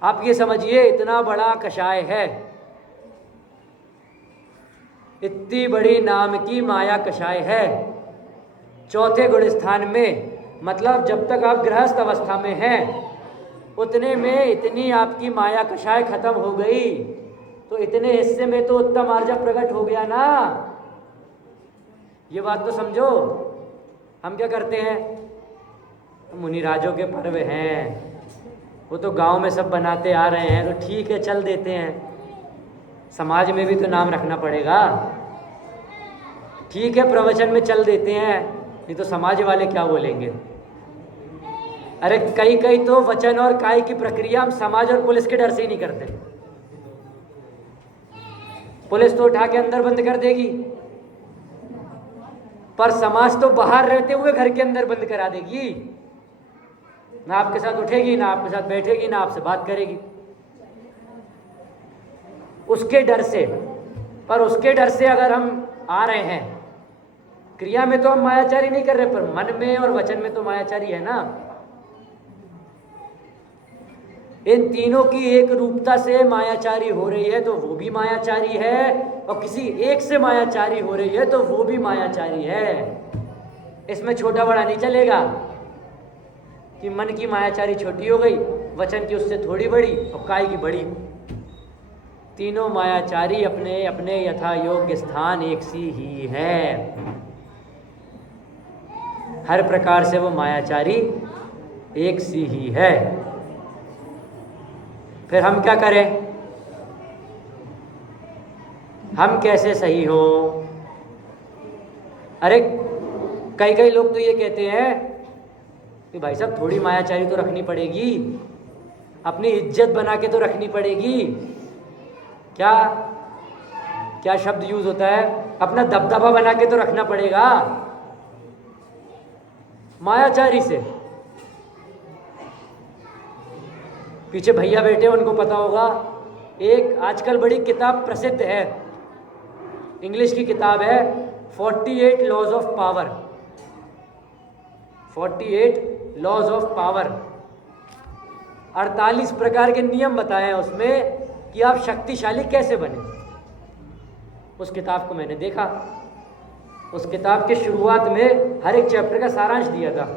आप ये समझिए इतना बड़ा कषाय है, इतनी बड़ी नाम की माया कषाय है चौथे गुण स्थान में। मतलब जब तक आप गृहस्थ अवस्था में हैं उतने में इतनी आपकी माया कषाय खत्म हो गई, तो इतने हिस्से में तो उत्तम आर्जव प्रकट हो गया ना। ये बात तो समझो। हम क्या करते हैं, मुनिराजों के पर्व हैं, वो तो गांव में सब बनाते आ रहे हैं, तो ठीक है चल देते हैं। समाज में भी तो नाम रखना पड़ेगा। ठीक है प्रवचन में चल देते हैं, नहीं तो समाज वाले क्या बोलेंगे। अरे कई कई तो वचन और काय की प्रक्रिया हम समाज और पुलिस के डर से ही नहीं करते। पुलिस तो उठा के अंदर बंद कर देगी, पर समाज तो बाहर रहते हुए घर के अंदर बंद करा देगी। ना आपके साथ उठेगी, ना आपके साथ बैठेगी, ना आपसे बात करेगी, उसके डर से। पर उसके डर से अगर हम आ रहे हैं, क्रिया में तो हम मायाचारी नहीं कर रहे, पर मन में और वचन में तो मायाचारी है ना। इन तीनों की एक रूपता से मायाचारी हो रही है तो वो भी मायाचारी है, और किसी एक से मायाचारी हो रही है तो वो भी मायाचारी है। इसमें छोटा बड़ा नहीं चलेगा कि मन की मायाचारी छोटी हो गई, वचन की उससे थोड़ी बड़ी और काय की बड़ी। तीनों मायाचारी अपने अपने यथा योग्य स्थान एक सी ही है। हर प्रकार से वो मायाचारी एक सी ही है। फिर हम क्या करें, हम कैसे सही हो। अरे कई कई लोग तो ये कहते हैं कि भाई साहब थोड़ी मायाचारी तो रखनी पड़ेगी, अपनी इज्जत बना के तो रखनी पड़ेगी। क्या क्या शब्द यूज होता है, अपना दबदबा बना के तो रखना पड़ेगा मायाचारी से। पीछे भैया बैठे उनको पता होगा, एक आजकल बड़ी किताब प्रसिद्ध है, इंग्लिश की किताब है 48 laws of power. 48 laws of power, 48 प्रकार के नियम बताए हैं उसमें कि आप शक्तिशाली कैसे बने। उस किताब को मैंने देखा, उस किताब के शुरुआत में हर एक चैप्टर का सारांश दिया था।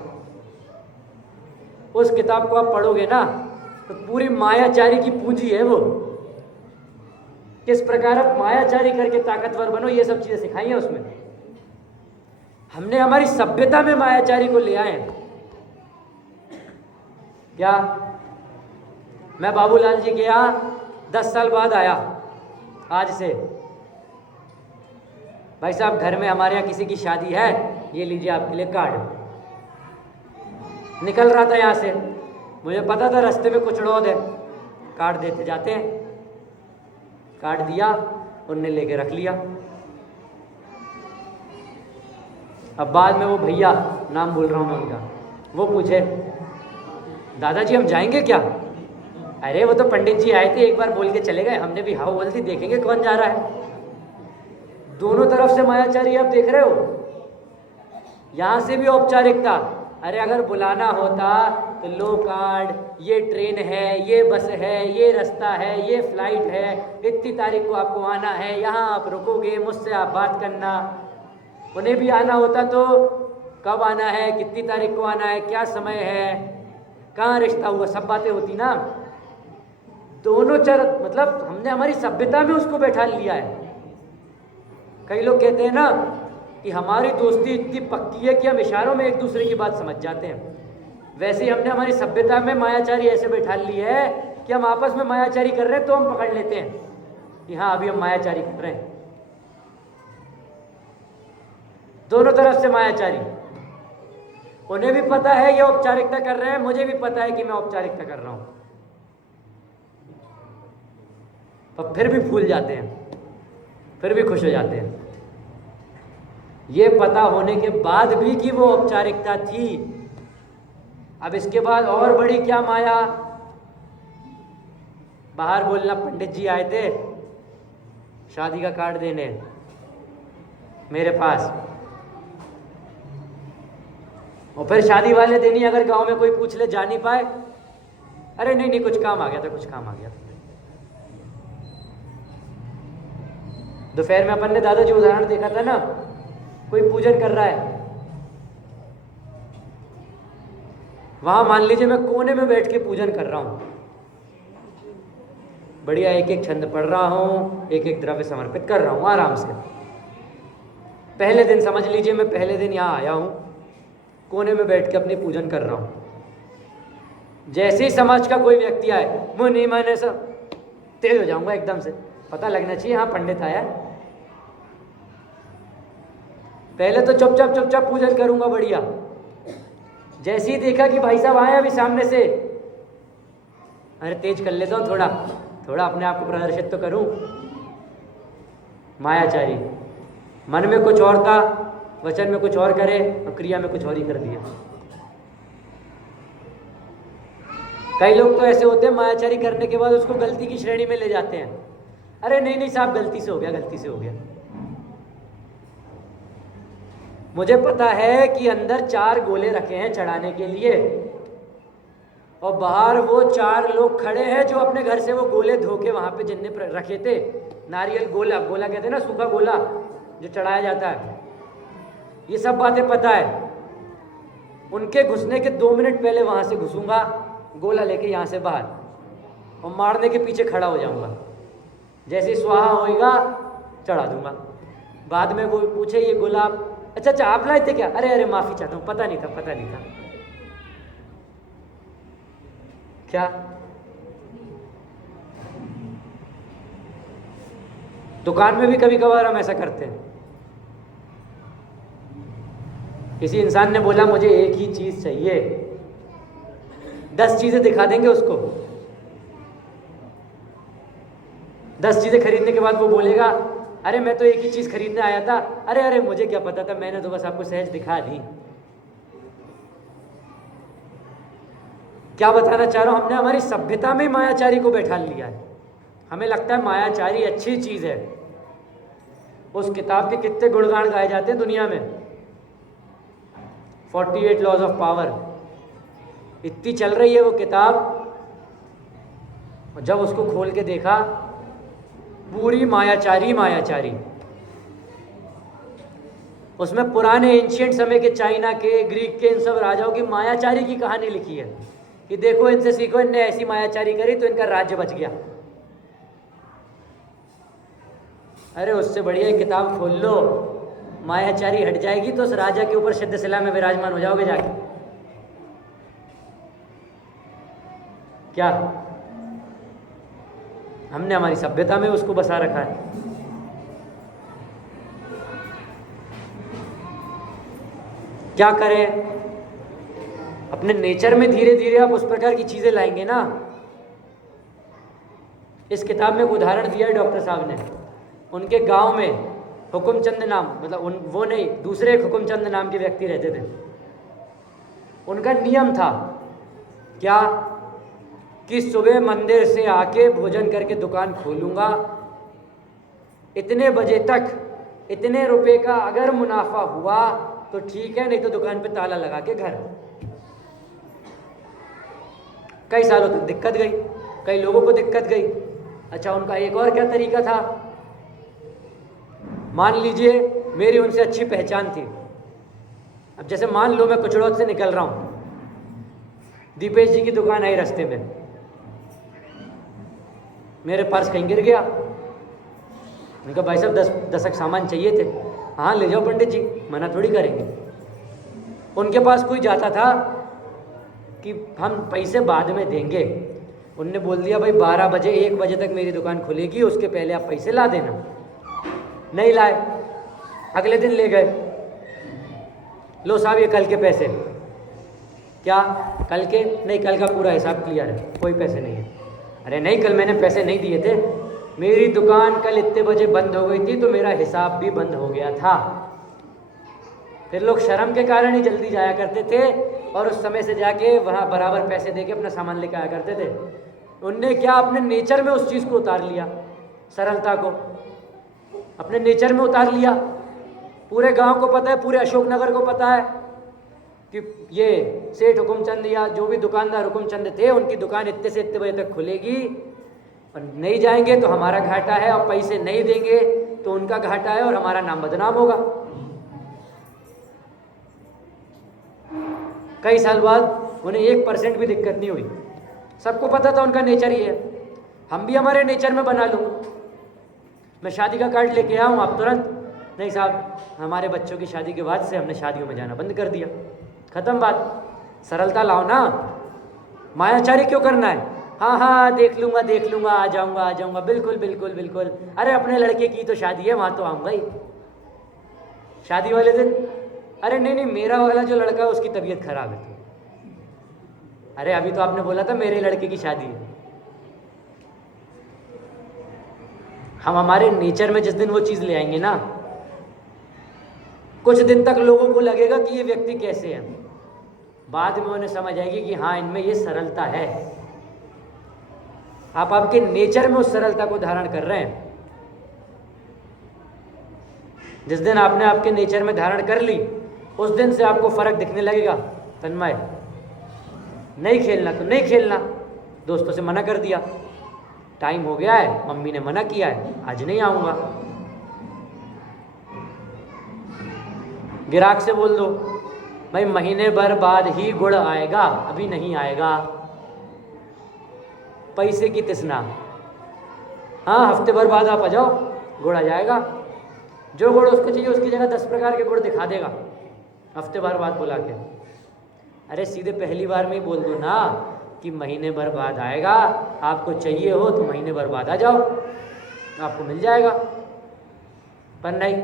उस किताब को आप पढ़ोगे ना तो पूरी मायाचारी की पूंजी है वो, किस प्रकार आप मायाचारी करके ताकतवर बनो, ये सब चीजें सिखाई हैं उसमें। हमने हमारी सभ्यता में मायाचारी को ले आए। क्या मैं बाबूलाल जी के यहाँ 10 साल बाद आया आज से, भाई साहब घर में हमारे यहाँ किसी की शादी है, ये लीजिए आपके लिए कार्ड। निकल रहा था यहाँ से, मुझे पता था रास्ते में कुछ रोड है, कार्ड देते जाते हैं। कार्ड दिया, उनने लेके रख लिया। अब बाद में वो भैया, नाम बोल रहा हूँ मैं उनका, वो पूछे दादाजी हम जाएंगे क्या। अरे वो तो पंडित जी आए थे, एक बार बोल के चले गए, हमने भी हाँ बोल दी, देखेंगे कौन जा रहा है। दोनों तरफ से मायाचारी आप देख रहे हो, यहां से भी औपचारिकता। अरे अगर बुलाना होता तो लो कार्ड, ये ट्रेन है, ये बस है, ये रास्ता है, ये फ्लाइट है, इतनी तारीख को आपको आना है, यहाँ आप रुकोगे, मुझसे आप बात करना। उन्हें भी आना होता तो कब आना है, कितनी तारीख को आना है, क्या समय है, कहाँ रिश्ता हुआ, सब बातें होती ना। दोनों मतलब हमने हमारी सभ्यता में उसको बैठा लिया है। कई लोग कहते हैं ना कि हमारी दोस्ती इतनी पक्की है कि हम इशारों में एक दूसरे की बात समझ जाते हैं। वैसे ही हमने हमारी सभ्यता में मायाचारी ऐसे बैठा ली है कि हम आपस में मायाचारी कर रहे हैं तो हम पकड़ लेते हैं कि हाँ अभी हम मायाचारी कर रहे हैं। दोनों तरफ से मायाचारी। उन्हें भी पता है ये औपचारिकता कर रहे हैं, मुझे भी पता है कि मैं औपचारिकता कर रहा हूं, पर फिर भी भूल जाते हैं, फिर भी खुश हो जाते हैं। ये पता होने के बाद भी कि वो औपचारिकता थी। अब इसके बाद और बड़ी क्या माया। बाहर बोलना, पंडित जी आए थे शादी का कार्ड देने मेरे पास, और फिर शादी वाले दिन ही अगर गांव में कोई पूछ ले, जा नहीं पाए, अरे नहीं नहीं कुछ काम आ गया था, कुछ काम आ गया था। दोपहर में अपन ने दादाजी उदाहरण देखा था ना, कोई पूजन कर रहा है, वहां मान लीजिए मैं कोने में बैठ के पूजन कर रहा हूं, बढ़िया एक एक छंद पढ़ रहा हूं, एक एक द्रव्य समर्पित कर रहा हूं आराम से। पहले दिन समझ लीजिए, मैं पहले दिन यहां आया हूं, कोने में बैठ के अपनी पूजन कर रहा हूं। जैसे ही समाज का कोई व्यक्ति आए, मुनि मैंने सब तेज हो जाऊंगा एकदम से, पता लगना चाहिए हाँ पंडित आया। पहले तो चुपचाप चुपचाप पूजन करूंगा बढ़िया। जैसे ही देखा कि भाई साहब आए अभी सामने से, अरे तेज कर लेता हूँ, थोड़ा थोड़ा अपने आप को प्रदर्शित तो करूं। मायाचारी, मन में कुछ और था, वचन में कुछ और करे और क्रिया में कुछ और ही कर दिया। कई लोग तो ऐसे होते हैं, मायाचारी करने के बाद उसको गलती की श्रेणी में ले जाते हैं। अरे नहीं नहीं साहब गलती से हो गया, गलती से हो गया। मुझे पता है कि अंदर 4 गोले रखे हैं चढ़ाने के लिए, और बाहर वो 4 लोग खड़े हैं जो अपने घर से वो गोले धो के वहां पे जिनने रखे थे, नारियल गोला, गोला कहते हैं ना, सूखा गोला जो चढ़ाया जाता है, ये सब बातें पता है। उनके घुसने के 2 मिनट पहले वहां से घुसूंगा, गोला लेके यहाँ से बाहर, और मारने के पीछे खड़ा हो जाऊंगा। जैसे स्वाहा होएगा चढ़ा दूंगा। बाद में वो पूछे ये गोला अच्छा अच्छा आप लाए थे क्या, अरे अरे माफी चाहता हूँ, पता नहीं था, पता नहीं था। क्या दुकान में भी कभी कभार हम ऐसा करते हैं। किसी इंसान ने बोला मुझे एक ही चीज चाहिए, 10 चीजें दिखा देंगे उसको। 10 चीजें खरीदने के बाद वो बोलेगा अरे मैं तो एक ही चीज खरीदने आया था, अरे अरे मुझे क्या पता था, मैंने तो बस आपको सहज दिखा दी। क्या बताना चाह रहा हूं, हमने हमारी सभ्यता में मायाचारी को बैठा लिया है। हमें लगता है मायाचारी अच्छी चीज है। उस किताब के कितने गुणगान गाए जाते हैं दुनिया में, 48 लॉज ऑफ पावर, इतनी चल रही है वो किताब। और जब उसको खोल के देखा, पूरी मायाचारी मायाचारी। उसमें पुराने एंशिएंट समय के, चाइना के, ग्रीक के, इन सब राजाओं की मायाचारी की कहानी लिखी है कि देखो इनसे सीखो, इनने ऐसी मायाचारी करी तो इनका राज्य बच गया। अरे उससे बढ़िया एक किताब खोल लो, मायाचारी हट जाएगी तो उस राजा के ऊपर सिद्ध शिला में विराजमान हो जाओगे जाके। क्या हमने हमारी सभ्यता में उसको बसा रखा है। क्या करें, अपने नेचर में धीरे धीरे आप उस प्रकार की चीजें लाएंगे ना। इस किताब में एक उदाहरण दिया है डॉक्टर साहब ने। उनके गांव में हुकुमचंद नाम, मतलब वो नहीं, दूसरे एक हुकुमचंद नाम के व्यक्ति रहते थे। उनका नियम था क्या कि सुबह मंदिर से आके भोजन करके दुकान खोलूँगा, इतने बजे तक इतने रुपए का अगर मुनाफा हुआ तो ठीक है, नहीं तो दुकान पे ताला लगा के घर। कई सालों तक दिक्कत गई, कई लोगों को दिक्कत गई। अच्छा, उनका एक और क्या तरीका था, मान लीजिए मेरी उनसे अच्छी पहचान थी। अब जैसे मान लो मैं कुचड़ौत से निकल रहा हूँ, दीपेश जी की दुकान आई रास्ते में, मेरे पर्स कहीं गिर गया, उनका भाई साहब 10 सामान चाहिए थे। हाँ ले जाओ पंडित जी, मना थोड़ी करेंगे। उनके पास कोई जाता था कि हम पैसे बाद में देंगे, उनने बोल दिया भाई 12 बजे 1 बजे तक मेरी दुकान खुलेगी, उसके पहले आप पैसे ला देना। नहीं लाए, अगले दिन ले गए, लो साहब ये कल के पैसे। क्या कल के? नहीं, कल का पूरा हिसाब क्लियर है, कोई पैसे नहीं है। अरे नहीं, कल मैंने पैसे नहीं दिए थे, मेरी दुकान कल इतने बजे बंद हो गई थी तो मेरा हिसाब भी बंद हो गया था। फिर लोग शर्म के कारण ही जल्दी जाया करते थे और उस समय से जाके वहाँ बराबर पैसे देके अपना सामान लेकर आया करते थे। उनने क्या अपने नेचर में उस चीज़ को उतार लिया, सरलता को अपने नेचर में उतार लिया। पूरे गांव को पता है, पूरे अशोकनगर को पता है कि ये सेठ हुकुमचंद या जो भी दुकानदार हुकुमचंद थे, उनकी दुकान इतने से इतने बजे तक खुलेगी, और नहीं जाएंगे तो हमारा घाटा है, और पैसे नहीं देंगे तो उनका घाटा है और हमारा नाम बदनाम होगा। कई साल बाद उन्हें 1% भी दिक्कत नहीं हुई, सबको पता था उनका नेचर ही है। हम भी हमारे नेचर में बना लो। मैं शादी का कार्ड लेके आऊँ, आप तुरंत नहीं साहब, हमारे बच्चों की शादी के बाद से हमने शादियों में जाना बंद कर दिया, खत्म बात। सरलता लाओ ना, मायाचारी क्यों करना है? हाँ हाँ देख लूँगा, आ जाऊँगा, बिल्कुल बिल्कुल बिल्कुल। अरे अपने लड़के की तो शादी है, वहाँ तो आऊँगा ही शादी वाले दिन। अरे नहीं, मेरा वाला जो लड़का है उसकी तबीयत खराब है। अरे अभी तो आपने बोला था मेरे लड़के की शादी है। हम हमारे नेचर में जिस दिन वो चीज़ ले आएंगे ना, कुछ दिन तक लोगों को लगेगा कि ये व्यक्ति कैसे है, बाद में उन्हें समझ आएगी कि हाँ इनमें ये सरलता है। आप आपके नेचर में उस सरलता को धारण कर रहे हैं। जिस दिन आपने आपके नेचर में धारण कर ली, उस दिन से आपको फर्क दिखने लगेगा। तन्मय, नहीं खेलना तो नहीं खेलना, दोस्तों से मना कर दिया, टाइम हो गया है, मम्मी ने मना किया है, आज नहीं आऊँगा। ग्राहक से बोल दो भाई महीने भर बाद ही गुड़ आएगा, अभी नहीं आएगा। पैसे की तृष्णा, हाँ हफ्ते भर बाद आप आ जाओ, गुड़ आ जाएगा। जो गुड़ उसको चाहिए उसकी जगह 10 प्रकार के गुड़ दिखा देगा हफ्ते भर बाद बुला के। अरे सीधे पहली बार में ही बोल दो ना कि महीने भर बाद आएगा, आपको चाहिए हो तो महीने भर बाद आ जाओ, आपको मिल जाएगा। पर नहीं,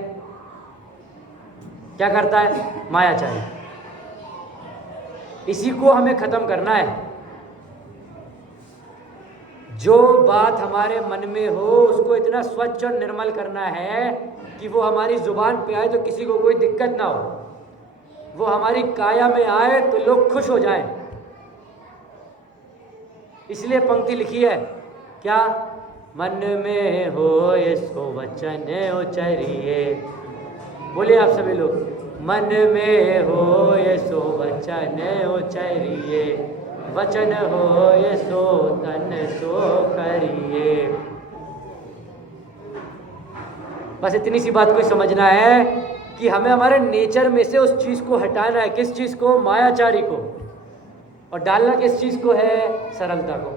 क्या करता है मायाचारी। इसी को हमें खत्म करना है। जो बात हमारे मन में हो उसको इतना स्वच्छ और निर्मल करना है कि वो हमारी जुबान पे आए तो किसी को कोई दिक्कत ना हो, वो हमारी काया में आए तो लोग खुश हो जाएं। इसलिए पंक्ति लिखी है क्या, मन में हो ये सो वचन उचरिए। बोलिए आप सभी लोग, मन में हो ये सो वचन उचरिए, वचन हो ये सो तन सो करिए। बस इतनी सी बात को समझना है कि हमें हमारे नेचर में से उस चीज़ को हटाना है। किस चीज़ को? मायाचारी को। और डालना किस चीज़ को है? सरलता को।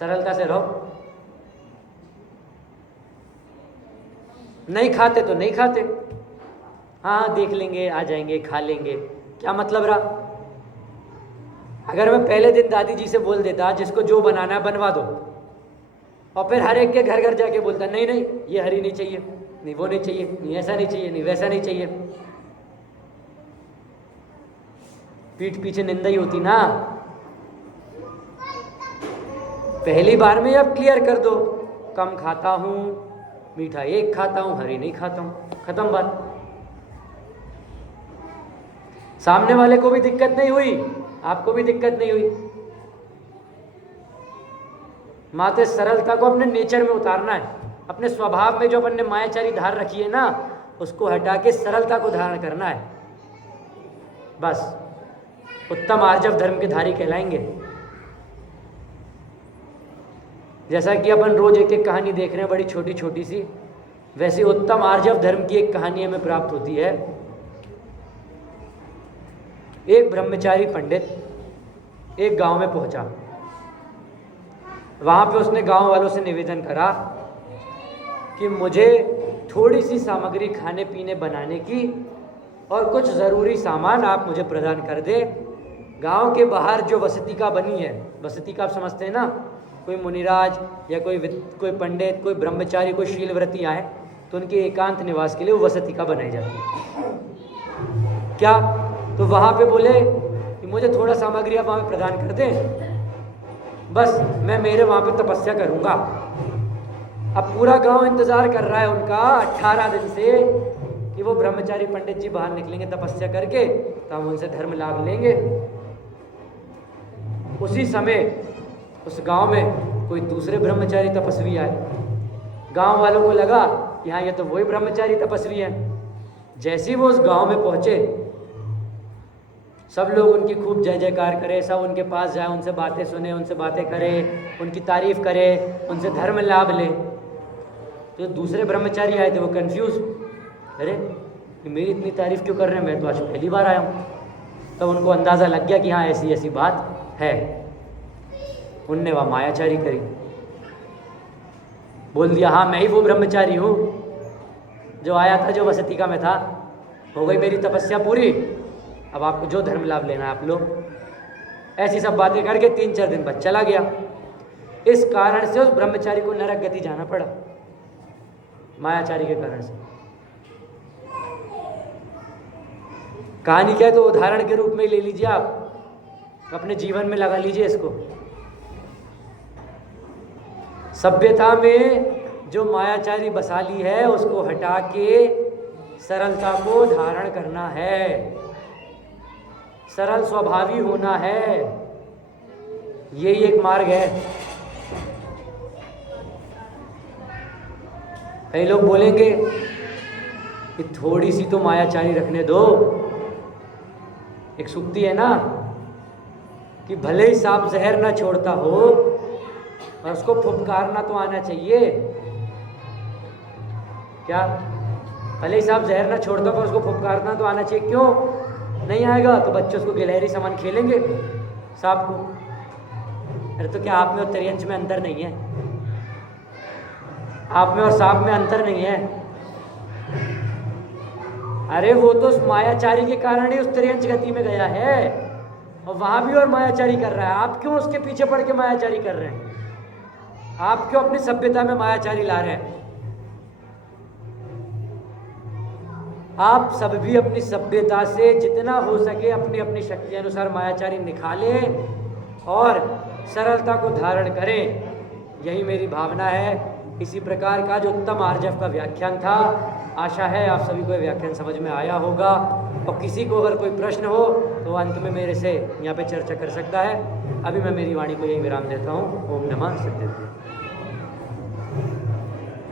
सरलता से रहो। नहीं खाते तो नहीं खाते, हाँ देख लेंगे, आ जाएंगे, खा लेंगे, क्या मतलब रहा। अगर मैं पहले दिन दादी जी से बोल देता जिसको जो बनाना है बनवा दो, और फिर हर एक के घर घर जाके बोलता नहीं नहीं ये हरी नहीं चाहिए, नहीं वो नहीं चाहिए, नहीं ऐसा नहीं चाहिए, नहीं वैसा नहीं चाहिए, पीठ पीछे निंदा ही होती ना। पहली बार में अब क्लियर कर दो, कम खाता हूँ, मीठा एक खाता हूँ, हरी नहीं खाता हूँ, खत्म बात। सामने वाले को भी दिक्कत नहीं हुई, आपको भी दिक्कत नहीं हुई। मात्र सरलता को अपने नेचर में उतारना है। अपने स्वभाव में जो अपन ने मायाचारी धार रखी है ना, उसको हटा के सरलता को धारण करना है। बस उत्तम आर्जव धर्म के धारी कहलाएंगे। जैसा कि अपन रोज एक एक कहानी देख रहे हैं, बड़ी छोटी छोटी सी, वैसे उत्तम आर्जव धर्म की एक कहानी हमें प्राप्त होती है। एक ब्रह्मचारी पंडित एक गांव में पहुंचा। वहां पे उसने गांव वालों से निवेदन करा कि मुझे थोड़ी सी सामग्री खाने पीने बनाने की और कुछ ज़रूरी सामान आप मुझे प्रदान कर दे। गांव के बाहर जो वसतिका बनी है, वसतिका आप समझते हैं ना, कोई मुनिराज या कोई पंडित, कोई ब्रह्मचारी, कोई शीलव्रती आए तो उनके एकांत निवास के लिए वो वसतिका बनाई जाती है। क्या? तो वहाँ पे बोले कि मुझे थोड़ा सामग्री आप वहाँ पे प्रदान कर दें, बस मैं मेरे वहाँ पे तपस्या करूँगा। अब पूरा गांव इंतज़ार कर रहा है उनका 18 दिन से कि वो ब्रह्मचारी पंडित जी बाहर निकलेंगे तपस्या करके, तो हम उनसे धर्म लाभ लेंगे। उसी समय उस गांव में कोई दूसरे ब्रह्मचारी तपस्वी आए। गांव वालों को लगा कि हाँ, ये तो वही ब्रह्मचारी तपस्वी हैं। जैसे ही वो उस गांव में पहुंचे, सब लोग उनकी खूब जय जयकार करे, सब उनके पास जाए, उनसे बातें सुने, उनसे बातें करे, उनकी तारीफ करे, उनसे धर्म लाभ ले। तो दूसरे ब्रह्मचारी आए थे वो कंफ्यूज, अरे मेरी इतनी तारीफ क्यों कर रहे हैं, मैं तो आज पहली बार आया हूँ। तब उनको अंदाज़ा लग गया कि हाँ ऐसी ऐसी बात है। उनने वहाँ मायाचारी करी, बोल दिया हाँ मैं ही वो ब्रह्मचारी हूँ जो आया था, जो वसतिका में था। हो गई मेरी तपस्या पूरी, अब आपको जो धर्म लाभ लेना है आप लो। ऐसी सब बातें करके 3-4 दिन बाद चला गया। इस कारण से उस ब्रह्मचारी को नरक गति जाना पड़ा, मायाचारी के कारण से। कहानी क्या है तो उदाहरण के रूप में ले लीजिए, आप अपने जीवन में लगा लीजिए इसको। सभ्यता में जो मायाचारी बसा ली है उसको हटा के सरलता को धारण करना है, सरल स्वभावी होना है, यही एक मार्ग है। कई लोग बोलेंगे कि थोड़ी सी तो मायाचारी रखने दो। एक सूक्ति है ना कि भले ही सांप जहर ना छोड़ता हो और उसको फुफकारना तो आना चाहिए। क्या? भले ही सांप जहर ना छोड़ता हो पर उसको फुफकारना तो आना चाहिए। क्यों नहीं आएगा? तो बच्चे उसको गिलहरी सामान खेलेंगे सांप को। अरे तो क्या आप में और त्रियंच में अंतर नहीं है? आप में और सांप में अंतर नहीं है? अरे वो तो उस मायाचारी के कारण ही उस त्रियंच गति में गया है, और वहां भी और मायाचारी कर रहा है। आप क्यों उसके पीछे पड़ के मायाचारी कर रहे हैं? आप क्यों अपनी सभ्यता में मायाचारी ला रहे हैं? आप सब भी अपनी सभ्यता से जितना हो सके अपनी अपनी शक्ति अनुसार मायाचारी निकालें और सरलता को धारण करें, यही मेरी भावना है। इसी प्रकार का जो उत्तम आर्जव का व्याख्यान था, आशा है आप सभी को व्याख्यान समझ में आया होगा। और किसी को अगर कोई प्रश्न हो तो अंत में मेरे से यहाँ पे चर्चा कर सकता है। अभी मैं मेरी वाणी को यही विराम देता हूँ। ओम नमः सिद्धेश्वर।